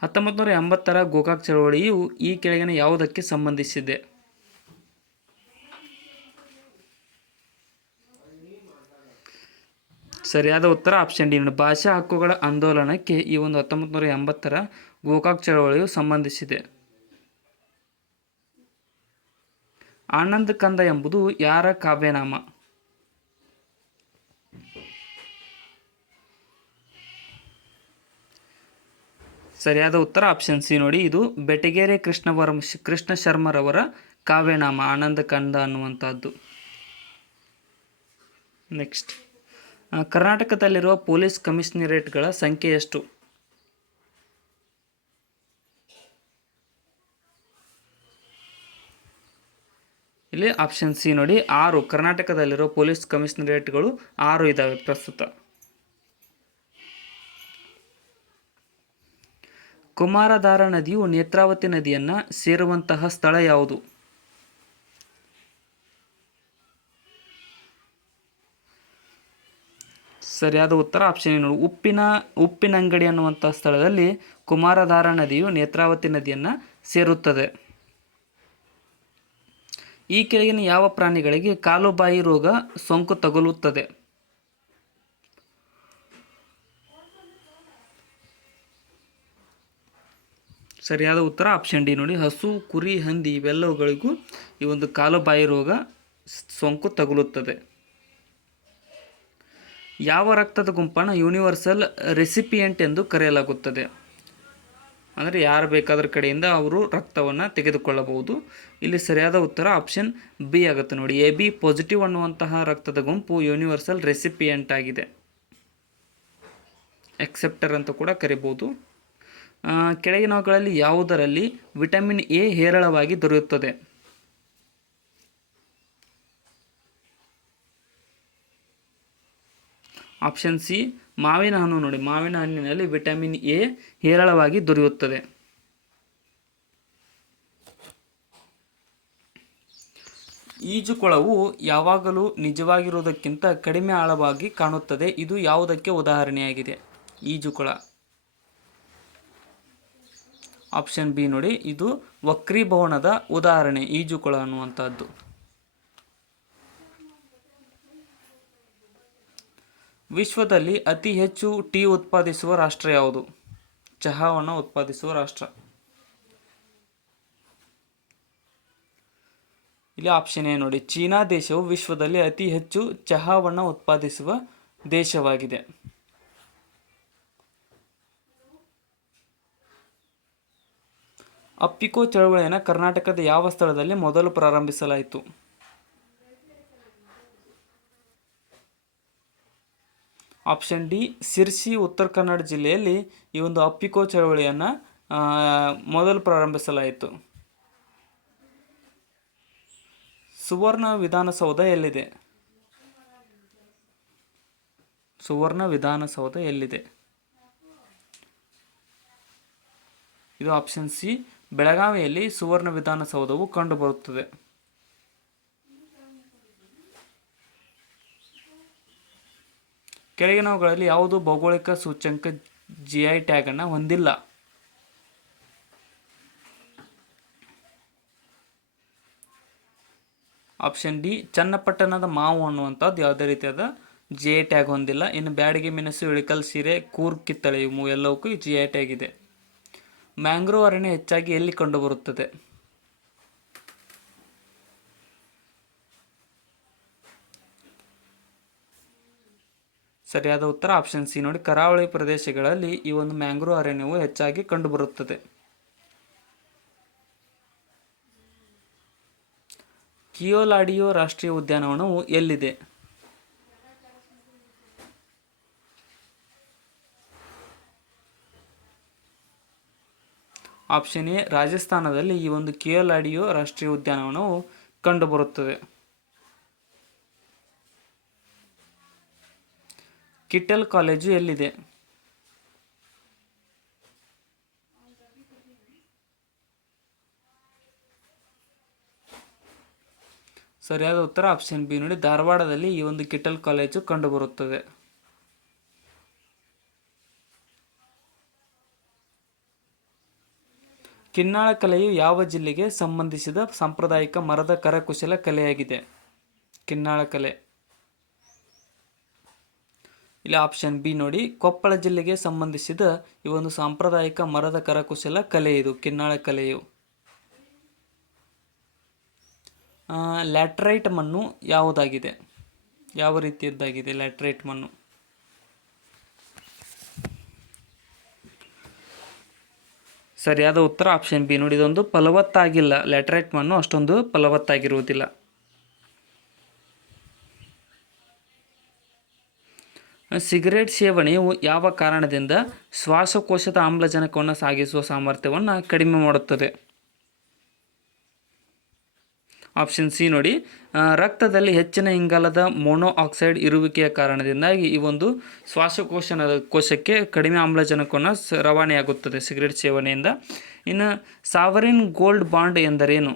1980ರ ಗೋಕಾಕ್ ಚಳವಳಿಯು ಈ ಕೆಳಗಿನ ಯಾವುದಕ್ಕೆ ಸಂಬಂಧಿಸಿದೆ? ಸರಿಯಾದ ಉತ್ತರ ಆಪ್ಷನ್ ಡಿ ನೋಡಿ, ಭಾಷಾ ಹಕ್ಕುಗಳ ಆಂದೋಲನಕ್ಕೆ ಈ ಒಂದು 1980ರ ಗೋಕಾಕ್ ಚಳವಳಿಯು ಸಂಬಂಧಿಸಿದೆ. ಆನಂದ್ ಕಂದ ಎಂಬುದು ಯಾರ ಕಾವ್ಯನಾಮ? ಸರಿಯಾದ ಉತ್ತರ ಆಪ್ಷನ್ ಸಿ ನೋಡಿ, ಇದು ಬೆಟಗೆರೆ ಕೃಷ್ಣ ಶರ್ಮರವರ ಕಾವ್ಯನಾಮ ಆನಂದ ಕಂದ ಅನ್ನುವಂಥದ್ದು. ನೆಕ್ಸ್ಟ್, ಕರ್ನಾಟಕದಲ್ಲಿರುವ ಪೊಲೀಸ್ ಕಮಿಷನರೇಟ್ಗಳ ಸಂಖ್ಯೆ ಎಷ್ಟು? ಇಲ್ಲಿ ಆಪ್ಷನ್ ಸಿ ನೋಡಿ, 6. ಕರ್ನಾಟಕದಲ್ಲಿರುವ ಪೊಲೀಸ್ ಕಮಿಷನರೇಟ್ಗಳು 6 ಇದ್ದಾವೆ ಪ್ರಸ್ತುತ. ಕುಮಾರಧಾರಾ ನದಿಯು ನೇತ್ರಾವತಿ ನದಿಯನ್ನು ಸೇರುವಂತಹ ಸ್ಥಳ ಯಾವುದು? ಸರಿಯಾದ ಉತ್ತರ ಆಪ್ಷನ್ ನೋಡಿ, ಉಪ್ಪಿನಂಗಡಿ ಅನ್ನುವಂತಹ ಸ್ಥಳದಲ್ಲಿ ಕುಮಾರಧಾರಾ ನದಿಯು ನೇತ್ರಾವತಿ ನದಿಯನ್ನು ಸೇರುತ್ತದೆ. ಈ ಕೆಳಗಿನ ಯಾವ ಪ್ರಾಣಿಗಳಿಗೆ ಕಾಲುಬಾಯಿ ರೋಗ ಸೋಂಕು ತಗುಲುತ್ತದೆ? ಸರಿಯಾದ ಉತ್ತರ ಆಪ್ಷನ್ ಡಿ ನೋಡಿ, ಹಸು, ಕುರಿ, ಹಂದಿ ಇವೆಲ್ಲವುಗಳಿಗೂ ಈ ಒಂದು ಕಾಲುಬಾಯಿ ರೋಗ ಸೋಂಕು ತಗುಲುತ್ತದೆ. ಯಾವ ರಕ್ತದ ಗುಂಪನ್ನು ಯೂನಿವರ್ಸಲ್ ರೆಸಿಪಿಯೆಂಟ್ ಎಂದು ಕರೆಯಲಾಗುತ್ತದೆ? ಅಂದರೆ ಯಾರು ಬೇಕಾದ್ರ ಕಡೆಯಿಂದ ಅವರು ರಕ್ತವನ್ನು ತೆಗೆದುಕೊಳ್ಳಬಹುದು. ಇಲ್ಲಿ ಸರಿಯಾದ ಉತ್ತರ ಆಪ್ಷನ್ ಬಿ ಆಗುತ್ತೆ ನೋಡಿ, ಎ ಬಿ ಪಾಸಿಟಿವ್ ಅನ್ನುವಂತಹ ರಕ್ತದ ಗುಂಪು ಯೂನಿವರ್ಸಲ್ ರೆಸಿಪಿಯೆಂಟ್ ಆಗಿದೆ. ಎಕ್ಸೆಪ್ಟರ್ ಅಂತ ಕೂಡ ಕರಿಬಹುದು. ಕೆಳಗಿನವುಗಳಲ್ಲಿ ಯಾವುದರಲ್ಲಿ ವಿಟಮಿನ್ ಎ ಹೇರಳವಾಗಿ ದೊರೆಯುತ್ತದೆ? ಆಪ್ಷನ್ ಸಿ ಮಾವಿನ ಹಣ್ಣು ನೋಡಿ, ಮಾವಿನ ಹಣ್ಣಿನಲ್ಲಿ ವಿಟಮಿನ್ ಎ ಹೇರಳವಾಗಿ ದೊರೆಯುತ್ತದೆ. ಈಜುಕೊಳವು ಯಾವಾಗಲೂ ನಿಜವಾಗಿರುವುದಕ್ಕಿಂತ ಕಡಿಮೆ ಆಳವಾಗಿ ಕಾಣುತ್ತದೆ. ಇದು ಯಾವುದಕ್ಕೆ ಉದಾಹರಣೆಯಾಗಿದೆ? ಈಜುಕೊಳ. ಆಪ್ಷನ್ ಬಿ ನೋಡಿ, ಇದು ವಕ್ರೀಭವನದ ಉದಾಹರಣೆ ಈಜುಕೊಳ ಅನ್ನುವಂಥದ್ದು. ವಿಶ್ವದಲ್ಲಿ ಅತಿ ಹೆಚ್ಚು ಟೀ ಉತ್ಪಾದಿಸುವ ರಾಷ್ಟ್ರ ಯಾವುದು? ಚಹಾವನ್ನು ಉತ್ಪಾದಿಸುವ ರಾಷ್ಟ್ರ. ಇಲ್ಲಿ ಆಪ್ಷನ್ ಎ ನೋಡಿ, ಚೀನಾ ದೇಶವು ವಿಶ್ವದಲ್ಲಿ ಅತಿ ಹೆಚ್ಚು ಚಹಾವನ್ನು ಉತ್ಪಾದಿಸುವ ದೇಶವಾಗಿದೆ. ಅಪ್ಪಿಕೋ ಚಳವಳಿಯನ್ನು ಕರ್ನಾಟಕದ ಯಾವ ಸ್ಥಳದಲ್ಲಿ ಮೊದಲು ಪ್ರಾರಂಭಿಸಲಾಯಿತು? ಆಪ್ಷನ್ ಡಿ ಸಿರ್ಸಿ, ಉತ್ತರ ಕನ್ನಡ ಜಿಲ್ಲೆಯಲ್ಲಿ ಈ ಒಂದು ಅಪ್ಪಿಕೋ ಚಳವಳಿಯನ್ನು ಮೊದಲು ಪ್ರಾರಂಭಿಸಲಾಯಿತು. ಸುವರ್ಣ ವಿಧಾನಸೌಧ ಎಲ್ಲಿದೆ? ಸುವರ್ಣ ವಿಧಾನಸೌಧ ಎಲ್ಲಿದೆ? ಇದು ಆಪ್ಷನ್ ಸಿ ಬೆಳಗಾವಿಯಲ್ಲಿ ಸುವರ್ಣ ವಿಧಾನಸೌಧವು ಕಂಡುಬರುತ್ತದೆ. ಕೆಳಗಿನವುಗಳಲ್ಲಿ ಯಾವುದು ಭೌಗೋಳಿಕ ಸೂಚ್ಯಂಕ GI ಟ್ಯಾಗನ್ನು ಹೊಂದಿಲ್ಲ? ಆಪ್ಷನ್ ಡಿ ಚನ್ನಪಟ್ಟಣದ ಮಾವು ಅನ್ನುವಂಥದ್ದು ಯಾವುದೇ ರೀತಿಯಾದ GI ಟ್ಯಾಗ್ ಹೊಂದಿಲ್ಲ. ಇನ್ನು ಬ್ಯಾಡಗಿ ಮೆಣಸು, ಇಳಕಲ್ ಸೀರೆ, ಕೂರ್ಗ್ ಕಿತ್ತಳೆ ಇವು ಎಲ್ಲವಕ್ಕೂ GI ಟ್ಯಾಗ್ ಇದೆ. ಮ್ಯಾಂಗ್ರೋವ್ ಅರಣ್ಯ ಹೆಚ್ಚಾಗಿ ಎಲ್ಲಿ ಕಂಡುಬರುತ್ತದೆ? ಸರಿಯಾದ ಉತ್ತರ ಆಪ್ಷನ್ ಸಿ ನೋಡಿ, ಕರಾವಳಿ ಪ್ರದೇಶಗಳಲ್ಲಿ ಈ ಒಂದು ಮ್ಯಾಂಗ್ರೋವ್ ಅರಣ್ಯವು ಹೆಚ್ಚಾಗಿ ಕಂಡುಬರುತ್ತದೆ. ಕಿಯೋಲಾಡಿಯೋ ರಾಷ್ಟ್ರೀಯ ಉದ್ಯಾನವನವು ಎಲ್ಲಿದೆ? ಆಪ್ಷನ್ ಎ ರಾಜಸ್ಥಾನದಲ್ಲಿ ಈ ಒಂದು ಕಿಯೋಲಾಡಿಯೋ ರಾಷ್ಟ್ರೀಯ ಉದ್ಯಾನವನವು ಕಂಡುಬರುತ್ತದೆ. ಕಿಟ್ಟೆಲ್ ಕಾಲೇಜು ಎಲ್ಲಿದೆ? ಸರಿಯಾದ ಉತ್ತರ ಆಪ್ಷನ್ ಬಿ ನೋಡಿ, ಧಾರವಾಡದಲ್ಲಿ ಈ ಒಂದು ಕಿಟ್ಟೆಲ್ ಕಾಲೇಜು ಕಂಡುಬರುತ್ತದೆ. ಕಿನ್ನಾಳ ಕಲೆಯು ಯಾವ ಜಿಲ್ಲೆಗೆ ಸಂಬಂಧಿಸಿದ ಸಾಂಪ್ರದಾಯಿಕ ಮರದ ಕರಕುಶಲ ಕಲೆಯಾಗಿದೆ? ಕಿನ್ನಾಳ ಕಲೆ ಇಲ್ಲಿ ಆಪ್ಷನ್ ಬಿ ನೋಡಿ, ಕೊಪ್ಪಳ ಜಿಲ್ಲೆಗೆ ಸಂಬಂಧಿಸಿದ ಈ ಒಂದು ಸಾಂಪ್ರದಾಯಿಕ ಮರದ ಕರಕುಶಲ ಕಲೆ ಇದು ಕಿನ್ನಾಳ ಕಲೆಯು. ಲ್ಯಾಟ್ರೈಟ್ ಮಣ್ಣು ಯಾವುದಾಗಿದೆ? ಯಾವ ರೀತಿಯದ್ದಾಗಿದೆ ಲ್ಯಾಟ್ರೈಟ್ ಮಣ್ಣು? ಸರಿಯಾದ ಉತ್ತರ ಆಪ್ಷನ್ ಬಿ ನೋಡಿ, ಇದೊಂದು ಫಲವತ್ತಾಗಿಲ್ಲ. ಲ್ಯಾಟ್ರೈಟ್ ಮಣ್ಣು ಅಷ್ಟೊಂದು ಫಲವತ್ತಾಗಿರುವುದಿಲ್ಲ. ಸಿಗರೇಟ್ ಸೇವನೆಯು ಯಾವ ಕಾರಣದಿಂದ ಶ್ವಾಸಕೋಶದ ಆಮ್ಲಜನಕವನ್ನು ಸಾಗಿಸುವ ಸಾಮರ್ಥ್ಯವನ್ನು ಕಡಿಮೆ ಮಾಡುತ್ತದೆ? ಆಪ್ಷನ್ ಸಿ ನೋಡಿ, ರಕ್ತದಲ್ಲಿ ಹೆಚ್ಚಿನ ಇಂಗಾಲದ ಮೊನೊಆಕ್ಸೈಡ್ ಇರುವಿಕೆಯ ಕಾರಣದಿಂದಾಗಿ ಈ ಒಂದು ಕೋಶಕ್ಕೆ ಕಡಿಮೆ ಆಮ್ಲಜನಕವನ್ನು ರವಾನೆಯಾಗುತ್ತದೆ ಸಿಗರೇಟ್ ಸೇವನೆಯಿಂದ. ಇನ್ನು ಸಾವರಿನ್ ಗೋಲ್ಡ್ ಬಾಂಡ್ ಎಂದರೇನು?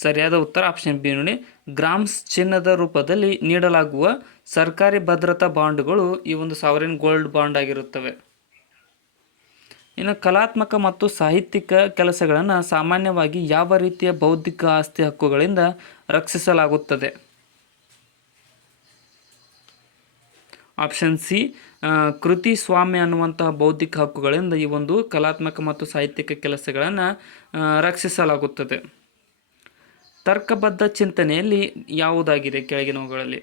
ಸರಿಯಾದ ಉತ್ತರ ಆಪ್ಷನ್ ಬಿ ನೋಡಿ, ಗ್ರಾಮ್ಸ್ ಚಿನ್ನದ ರೂಪದಲ್ಲಿ ನೀಡಲಾಗುವ ಸರ್ಕಾರಿ ಭದ್ರತಾ ಬಾಂಡ್ಗಳು ಈ ಒಂದು ಸಾವರಿನ್ ಗೋಲ್ಡ್ ಬಾಂಡ್ ಆಗಿರುತ್ತವೆ. ಇನ್ನು ಕಲಾತ್ಮಕ ಮತ್ತು ಸಾಹಿತ್ಯಿಕ ಕೆಲಸಗಳನ್ನು ಸಾಮಾನ್ಯವಾಗಿ ಯಾವ ರೀತಿಯ ಬೌದ್ಧಿಕ ಆಸ್ತಿ ಹಕ್ಕುಗಳಿಂದ ರಕ್ಷಿಸಲಾಗುತ್ತದೆ? ಆಪ್ಷನ್ ಸಿ ಕೃತಿ ಸ್ವಾಮ್ಯ ಅನ್ನುವಂತಹ ಬೌದ್ಧಿಕ ಹಕ್ಕುಗಳಿಂದ ಈ ಒಂದು ಕಲಾತ್ಮಕ ಮತ್ತು ಸಾಹಿತ್ಯಿಕ ಕೆಲಸಗಳನ್ನು ರಕ್ಷಿಸಲಾಗುತ್ತದೆ. ತರ್ಕಬದ್ಧ ಚಿಂತನೆಯಲ್ಲಿ ಯಾವುದಾಗಿದೆ ಕೆಳಗಿನವುಗಳಲ್ಲಿ?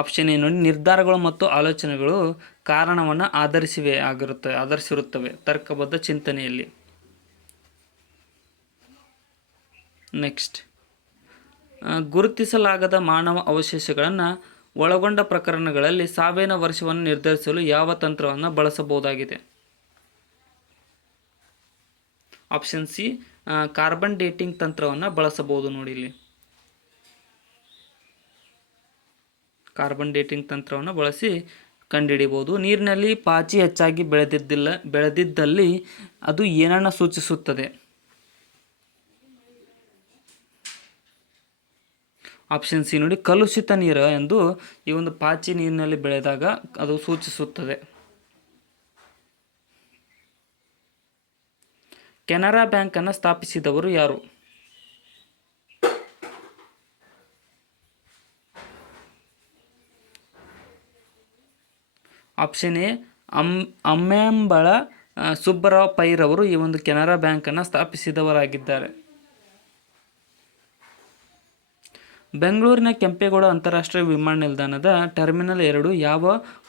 ಆಪ್ಷನ್ ಏನು ನಿರ್ಧಾರಗಳು ಮತ್ತು ಆಲೋಚನೆಗಳು ಕಾರಣವನ್ನು ಆಧರಿಸಿರುತ್ತವೆ ತರ್ಕಬದ್ಧ ಚಿಂತನೆಯಲ್ಲಿ. ನೆಕ್ಸ್ಟ್, ಗುರುತಿಸಲಾಗದ ಮಾನವ ಅವಶೇಷಗಳನ್ನು ಒಳಗೊಂಡ ಪ್ರಕರಣಗಳಲ್ಲಿ ಸಾವಿನ ವರ್ಷವನ್ನು ನಿರ್ಧರಿಸಲು ಯಾವ ತಂತ್ರವನ್ನು ಬಳಸಬಹುದಾಗಿದೆ? ಆಪ್ಷನ್ ಸಿ ಕಾರ್ಬನ್ ಡೇಟಿಂಗ್ ತಂತ್ರವನ್ನು ಬಳಸಬಹುದು ನೋಡಿ. ಇಲ್ಲಿ ಕಾರ್ಬನ್ ಡೇಟಿಂಗ್ ತಂತ್ರವನ್ನು ಬಳಸಿ ಕಂಡುಹಿಡಿಯಬಹುದು. ನೀರಿನಲ್ಲಿ ಪಾಚಿ ಹೆಚ್ಚಾಗಿ ಬೆಳೆದಿದ್ದಲ್ಲಿ ಅದು ಏನನ್ನು ಸೂಚಿಸುತ್ತದೆ? ಆಪ್ಷನ್ ಸಿ ನೋಡಿ, ಕಲುಷಿತ ನೀರು ಎಂದು ಈ ಒಂದು ಪಾಚಿ ನೀರಿನಲ್ಲಿ ಬೆಳೆದಾಗ ಅದು ಸೂಚಿಸುತ್ತದೆ. ಕೆನರಾ ಬ್ಯಾಂಕನ್ನು ಸ್ಥಾಪಿಸಿದವರು ಯಾರು? ಆಪ್ಷನ್ ಎ ಅಮ್ಮೆಂಬಳ ಸುಬ್ಬರಾವ್ ಪೈರವರು ಈ ಒಂದು ಕೆನರಾ ಬ್ಯಾಂಕನ್ನು ಸ್ಥಾಪಿಸಿದವರಾಗಿದ್ದಾರೆ. ಬೆಂಗಳೂರಿನ ಕೆಂಪೇಗೌಡ ಅಂತಾರಾಷ್ಟ್ರೀಯ ವಿಮಾನ ನಿಲ್ದಾಣದ ಟರ್ಮಿನಲ್ 2 ಯಾವ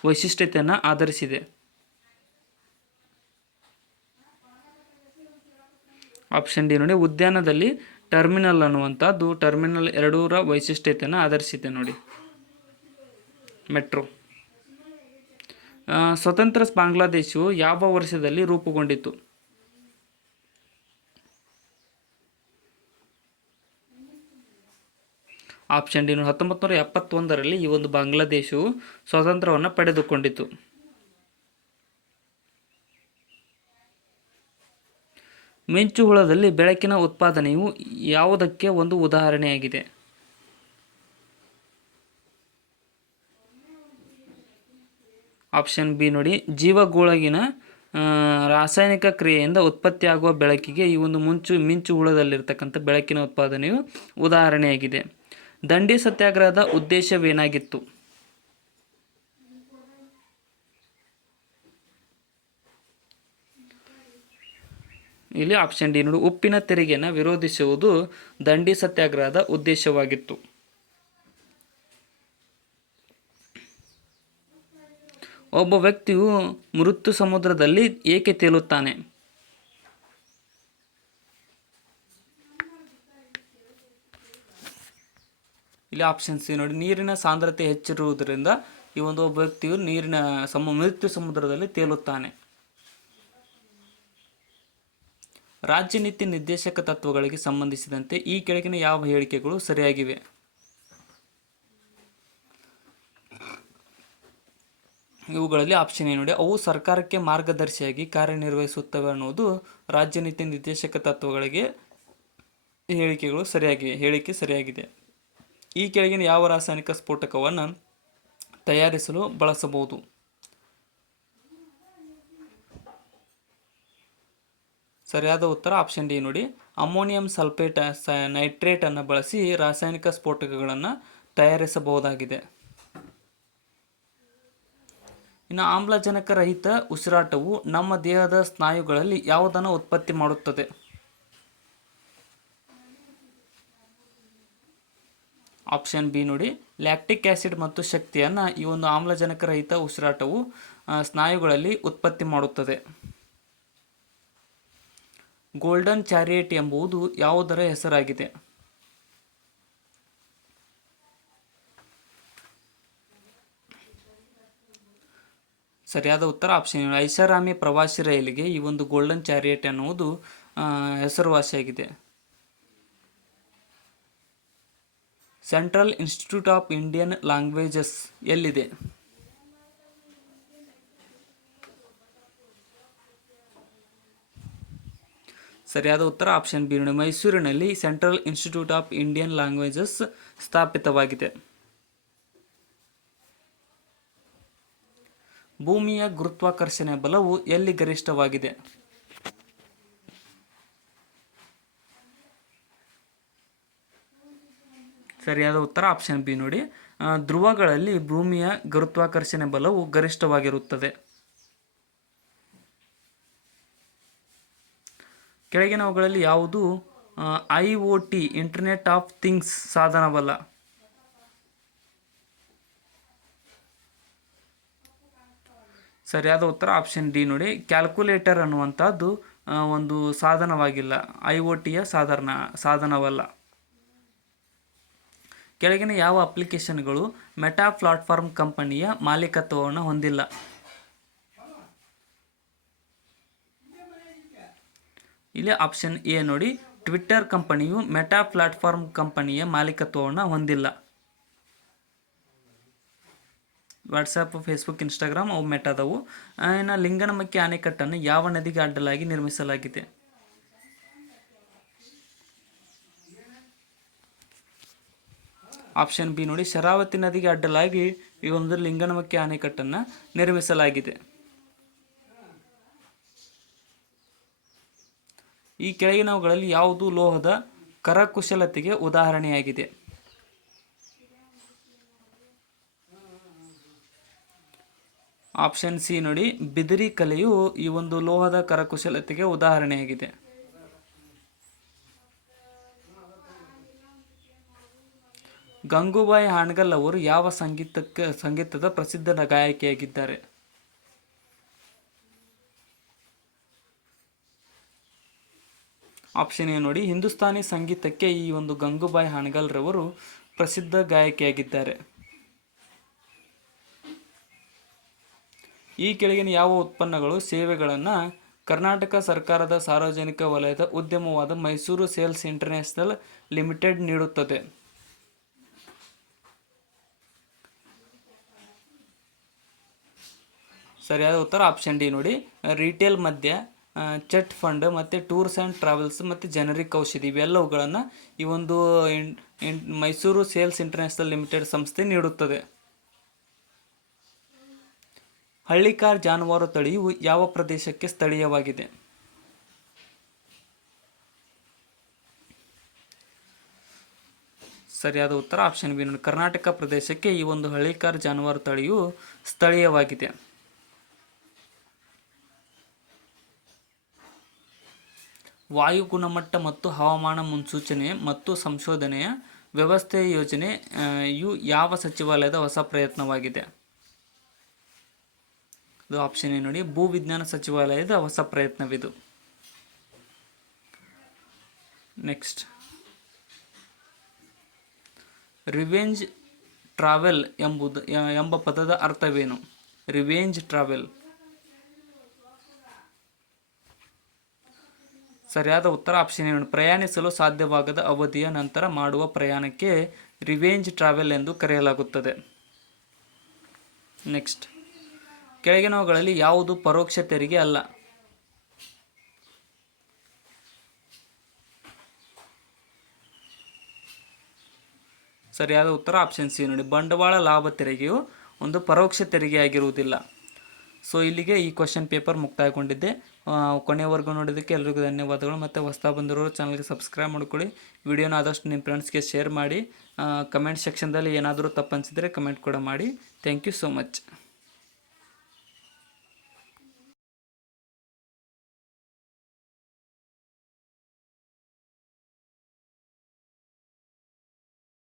ವೈಶಿಷ್ಟ್ಯತೆಯನ್ನು ಆಧರಿಸಿದೆ? ಆಪ್ಷನ್ ಡಿ ನೋಡಿ, ಉದ್ಯಾನದಲ್ಲಿ ಟರ್ಮಿನಲ್ ಅನ್ನುವಂಥದ್ದು ಟರ್ಮಿನಲ್ 2ರ ವೈಶಿಷ್ಟ್ಯತೆಯನ್ನು ಆಧರಿಸಿದೆ ನೋಡಿ. ಮೆಟ್ರೋ. ಸ್ವತಂತ್ರ ಬಾಂಗ್ಲಾದೇಶವು ಯಾವ ವರ್ಷದಲ್ಲಿ ರೂಪುಗೊಂಡಿತು? ಆಪ್ಷನ್ ಡಿ 1971ರಲ್ಲಿ ಈ ಒಂದು ಬಾಂಗ್ಲಾದೇಶವು ಸ್ವಾತಂತ್ರ್ಯವನ್ನು ಪಡೆದುಕೊಂಡಿತು. ಮಿಂಚುಹುಳದಲ್ಲಿ ಬೆಳಕಿನ ಉತ್ಪಾದನೆಯು ಯಾವುದಕ್ಕೆ ಒಂದು ಉದಾಹರಣೆಯಾಗಿದೆ? ಆಪ್ಷನ್ ಬಿ ನೋಡಿ, ಜೀವಗೋಳಗಿನ ರಾಸಾಯನಿಕ ಕ್ರಿಯೆಯಿಂದ ಉತ್ಪತ್ತಿಯಾಗುವ ಬೆಳಕಿಗೆ ಈ ಒಂದು ಮಿಂಚು ಹುಳದಲ್ಲಿರ್ತಕ್ಕಂಥ ಬೆಳಕಿನ ಉತ್ಪಾದನೆಯು ಉದಾಹರಣೆಯಾಗಿದೆ. ದಂಡಿ ಸತ್ಯಾಗ್ರಹದ ಉದ್ದೇಶವೇನಾಗಿತ್ತು? ಇಲ್ಲಿ ಆಪ್ಷನ್ ಡಿ ನೋಡಿ, ಉಪ್ಪಿನ ತೆರಿಗೆಯನ್ನು ವಿರೋಧಿಸುವುದು ದಂಡಿ ಸತ್ಯಾಗ್ರಹದ ಉದ್ದೇಶವಾಗಿತ್ತು. ಒಬ್ಬ ವ್ಯಕ್ತಿಯು ಮೃತ್ಯು ಸಮುದ್ರದಲ್ಲಿ ಏಕೆ ತೇಲುತ್ತಾನೆ? ಇಲ್ಲಿ ಆಪ್ಷನ್ ಸಿ ನೋಡಿ, ನೀರಿನ ಸಾಂದ್ರತೆ ಹೆಚ್ಚಿರುವುದರಿಂದ ಈ ಒಂದು ಒಬ್ಬ ವ್ಯಕ್ತಿಯು ಮೃತ್ಯು ಸಮುದ್ರದಲ್ಲಿ ತೇಲುತ್ತಾನೆ. ರಾಜ್ಯ ನೀತಿ ನಿರ್ದೇಶಕ ತತ್ವಗಳಿಗೆ ಸಂಬಂಧಿಸಿದಂತೆ ಈ ಕೆಳಗಿನ ಯಾವ ಹೇಳಿಕೆಗಳು ಸರಿಯಾಗಿವೆ? ಇವುಗಳಲ್ಲಿ ಆಪ್ಷನ್ ಏನು ನೋಡಿ, ಅವು ಸರ್ಕಾರಕ್ಕೆ ಮಾರ್ಗದರ್ಶಿಯಾಗಿ ಕಾರ್ಯನಿರ್ವಹಿಸುತ್ತವೆ ಅನ್ನುವುದು ರಾಜ್ಯ ನೀತಿ ನಿರ್ದೇಶಕ ತತ್ವಗಳಿಗೆ ಹೇಳಿಕೆ ಸರಿಯಾಗಿದೆ. ಈ ಕೆಳಗಿನ ಯಾವ ರಾಸಾಯನಿಕ ಸ್ಫೋಟಕವನ್ನು ತಯಾರಿಸಲು ಬಳಸಬಹುದು? ಸರಿಯಾದ ಉತ್ತರ ಆಪ್ಷನ್ ಡಿ ನೋಡಿ, ಅಮೋನಿಯಂ ಸಲ್ಫೇಟ್ ನೈಟ್ರೇಟ್ ಅನ್ನು ಬಳಸಿ ರಾಸಾಯನಿಕ ಸ್ಫೋಟಕಗಳನ್ನು ತಯಾರಿಸಬಹುದಾಗಿದೆ. ಇನ್ನು ಆಮ್ಲಜನಕ ರಹಿತ ಉಸಿರಾಟವು ನಮ್ಮ ದೇಹದ ಸ್ನಾಯುಗಳಲ್ಲಿ ಯಾವುದನ್ನು ಉತ್ಪತ್ತಿ ಮಾಡುತ್ತದೆ? ಆಪ್ಷನ್ ಬಿ ನೋಡಿ, ಲ್ಯಾಕ್ಟಿಕ್ ಆಸಿಡ್ ಮತ್ತು ಶಕ್ತಿಯನ್ನು ಈ ಒಂದು ಆಮ್ಲಜನಕ ರಹಿತ ಉಸಿರಾಟವು ಸ್ನಾಯುಗಳಲ್ಲಿ ಉತ್ಪತ್ತಿ ಮಾಡುತ್ತದೆ. ಗೋಲ್ಡನ್ ಚಾರಿಯಟ್ ಎಂಬುದು ಯಾವುದರ ಹೆಸರಾಗಿದೆ? ಸರಿಯಾದ ಉತ್ತರ ಆಪ್ಷನ್ ಐಷಾರಾಮಿ ಪ್ರವಾಸಿ ರೈಲಿಗೆ ಈ ಒಂದು ಗೋಲ್ಡನ್ ಚಾರಿಯಟ್ ಎನ್ನುವುದು ಹೆಸರುವಾಸಿಯಾಗಿದೆ. Central institute of Indian languages ಎಲ್ಲಿದೆ? ಸರಿಯಾದ ಉತ್ತರ ಆಪ್ಷನ್ ಬಿ ನೋಡಿ, ಮೈಸೂರಿನಲ್ಲಿ central institute of Indian languages ಸ್ಥಾಪಿತವಾಗಿದೆ. ಭೂಮಿಯ ಗುರುತ್ವಾಕರ್ಷಣೆ ಬಲವು ಎಲ್ಲಿ ಗರಿಷ್ಠವಾಗಿದೆ? ಸರಿಯಾದ ಉತ್ತರ ಆಪ್ಷನ್ ಬಿ ನೋಡಿ, ಧ್ರುವಗಳಲ್ಲಿ ಭೂಮಿಯ ಗುರುತ್ವಾಕರ್ಷಣೆ ಬಲವು ಗರಿಷ್ಠವಾಗಿರುತ್ತದೆ. ಕೆಳಗಿನವುಗಳಲ್ಲಿ ಯಾವುದು IoT ಇಂಟರ್ನೆಟ್ ಆಫ್ ಥಿಂಗ್ಸ್ ಸಾಧನವಲ್ಲ? ಸರಿಯಾದ ಉತ್ತರ ಆಪ್ಷನ್ ಡಿ ನೋಡಿ, ಕ್ಯಾಲ್ಕುಲೇಟರ್ ಅನ್ನುವಂಥದ್ದು ಒಂದು ಸಾಧನವಾಗಿಲ್ಲ, IoTಯ ಸಾಧನವಲ್ಲ. ಕೆಳಗಿನ ಯಾವ ಅಪ್ಲಿಕೇಶನ್ಗಳು ಮೆಟಾ ಪ್ಲಾಟ್ಫಾರ್ಮ್ ಕಂಪನಿಯ ಮಾಲೀಕತ್ವವನ್ನು ಹೊಂದಿಲ್ಲ? ಇಲ್ಲಿ ಆಪ್ಷನ್ ಎ ನೋಡಿ, ಟ್ವಿಟ್ಟರ್ ಕಂಪನಿಯು ಮೆಟಾ ಪ್ಲಾಟ್ಫಾರ್ಮ್ ಕಂಪನಿಯ ಮಾಲೀಕತ್ವವನ್ನು ಹೊಂದಿಲ್ಲ. ವಾಟ್ಸಪ್, ಫೇಸ್ಬುಕ್, ಇನ್ಸ್ಟಾಗ್ರಾಮ್ ಅವು ಮೆಟಾದವು. ಇನ್ನು ಲಿಂಗನಮಕ್ಕಿ ಅಣೆಕಟ್ಟನ್ನು ಯಾವ ನದಿಗೆ ಅಡ್ಡಲಾಗಿ ನಿರ್ಮಿಸಲಾಗಿದೆ? ಆಪ್ಷನ್ ಬಿ ನೋಡಿ, ಶರಾವತಿ ನದಿಗೆ ಅಡ್ಡಲಾಗಿ ಈ ಒಂದು ಲಿಂಗನಮಕ್ಕಿ ಅಣೆಕಟ್ಟನ್ನು ನಿರ್ಮಿಸಲಾಗಿದೆ. ಈ ಕೆಳಗಿನವುಗಳಲ್ಲಿ ಯಾವುದು ಲೋಹದ ಕರಕುಶಲತೆಗೆ ಉದಾಹರಣೆಯಾಗಿದೆ? ಆಪ್ಷನ್ ಸಿ ನೋಡಿ, ಬಿದಿರಿ ಕಲೆಯು ಈ ಒಂದು ಲೋಹದ ಕರಕುಶಲತೆಗೆ ಉದಾಹರಣೆಯಾಗಿದೆ. ಗಂಗೂಬಾಯಿ ಹಾನಗಲ್ ಅವರು ಯಾವ ಸಂಗೀತದ ಪ್ರಸಿದ್ಧ ಗಾಯಕಿಯಾಗಿದ್ದಾರೆ? ಆಪ್ಷನ್ ಎ ನೋಡಿ, ಹಿಂದೂಸ್ತಾನಿ ಸಂಗೀತಕ್ಕೆ ಈ ಒಂದು ಗಂಗೂಬಾಯಿ ಹಾನಗಲ್ ರವರು ಪ್ರಸಿದ್ಧ ಗಾಯಕಿಯಾಗಿದ್ದಾರೆ. ಈ ಕೆಳಗಿನ ಯಾವ ಉತ್ಪನ್ನಗಳು ಸೇವೆಗಳನ್ನು ಕರ್ನಾಟಕ ಸರ್ಕಾರದ ಸಾರ್ವಜನಿಕ ವಲಯದ ಉದ್ಯಮವಾದ ಮೈಸೂರು ಸೇಲ್ಸ್ ಇಂಟರ್ನ್ಯಾಷನಲ್ ಲಿಮಿಟೆಡ್ ನೀಡುತ್ತದೆ? ಸರಿಯಾದ ಉತ್ತರ ಆಪ್ಷನ್ ಡಿ ನೋಡಿ, ರಿಟೇಲ್ ಮದ್ಯ, ಚೆಟ್ ಫಂಡ್ ಮತ್ತು ಟೂರ್ಸ್ ಆ್ಯಂಡ್ ಟ್ರಾವೆಲ್ಸ್ ಮತ್ತು ಜನರಿಕ್ ಔಷಧಿ ಇವೆಲ್ಲವುಗಳನ್ನು ಈ ಒಂದು ಮೈಸೂರು ಸೇಲ್ಸ್ ಇಂಟರ್ನ್ಯಾಷನಲ್ ಲಿಮಿಟೆಡ್ ಸಂಸ್ಥೆ ನೀಡುತ್ತದೆ. ಹಳ್ಳಿಕಾರ್ ಜಾನುವಾರು ತಳಿಯು ಯಾವ ಪ್ರದೇಶಕ್ಕೆ ಸ್ಥಳೀಯವಾಗಿದೆ? ಸರಿಯಾದ ಉತ್ತರ ಆಪ್ಷನ್ ಬಿ ನೋಡಿ, ಕರ್ನಾಟಕ ಪ್ರದೇಶಕ್ಕೆ ಈ ಒಂದು ಹಳ್ಳಿಕಾರ್ ಜಾನುವಾರು ತಳಿಯು ಸ್ಥಳೀಯವಾಗಿದೆ. ವಾಯು ಗುಣಮಟ್ಟ ಮತ್ತು ಹವಾಮಾನ ಮುನ್ಸೂಚನೆ ಮತ್ತು ಸಂಶೋಧನೆಯ ವ್ಯವಸ್ಥೆಯ ಯೋಜನೆಯು ಯಾವ ಸಚಿವಾಲಯದ ಹೊಸ ಪ್ರಯತ್ನವಾಗಿದೆ? ಇದು ಆಪ್ಷನ್ ಎ ನೋಡಿ, ಭೂವಿಜ್ಞಾನ ಸಚಿವಾಲಯದ ಹೊಸ ಪ್ರಯತ್ನವಿದು. ನೆಕ್ಸ್ಟ್, ರಿವೆಂಜ್ ಟ್ರಾವೆಲ್ ಎಂಬ ಪದದ ಅರ್ಥವೇನು? Revenge travel. ಸರಿಯಾದ ಉತ್ತರ ಆಪ್ಷನ್ ಎ ನೋಡಿ, ಪ್ರಯಾಣಿಸಲು ಸಾಧ್ಯವಾಗದ ಅವಧಿಯ ನಂತರ ಮಾಡುವ ಪ್ರಯಾಣಕ್ಕೆ ರಿವೆಂಜ್ ಟ್ರಾವೆಲ್ ಎಂದು ಕರೆಯಲಾಗುತ್ತದೆ. ನೆಕ್ಸ್ಟ್, ಕೆಳಗಿನವುಗಳಲ್ಲಿ ಯಾವುದು ಪರೋಕ್ಷ ತೆರಿಗೆ ಅಲ್ಲ? ಸರಿಯಾದ ಉತ್ತರ ಆಪ್ಷನ್ ಸಿ ನೋಡಿ, ಬಂಡವಾಳ ಲಾಭ ತೆರಿಗೆಯು ಒಂದು ಪರೋಕ್ಷ ತೆರಿಗೆಯಾಗಿರುವುದಿಲ್ಲ. ಸೊ ಇಲ್ಲಿಗೆ ಈ ಕ್ವಶನ್ ಪೇಪರ್ ಮುಕ್ತಾಯಗೊಂಡಿದ್ದೆ. ಕೊನೆಯವರೆಗೂ ನೋಡಿದ್ದಕ್ಕೆ ಎಲ್ರಿಗೂ ಧನ್ಯವಾದಗಳು. ಮತ್ತು ಹೊಸದಾಗಿ ಬಂದಿರೋರು ಚಾನಲ್ಗೆ ಸಬ್ಸ್ಕ್ರೈಬ್ ಮಾಡ್ಕೊಳ್ಳಿ. ವಿಡಿಯೋನ ಆದಷ್ಟು ನಿಮ್ಮ ಫ್ರೆಂಡ್ಸ್ಗೆ ಶೇರ್ ಮಾಡಿ. ಕಮೆಂಟ್ ಸೆಕ್ಷನ್ದಲ್ಲಿ ಏನಾದರೂ ತಪ್ಪು ಅನಿಸಿದರೆ ಕಮೆಂಟ್ ಕೂಡ ಮಾಡಿ. Thank you so much.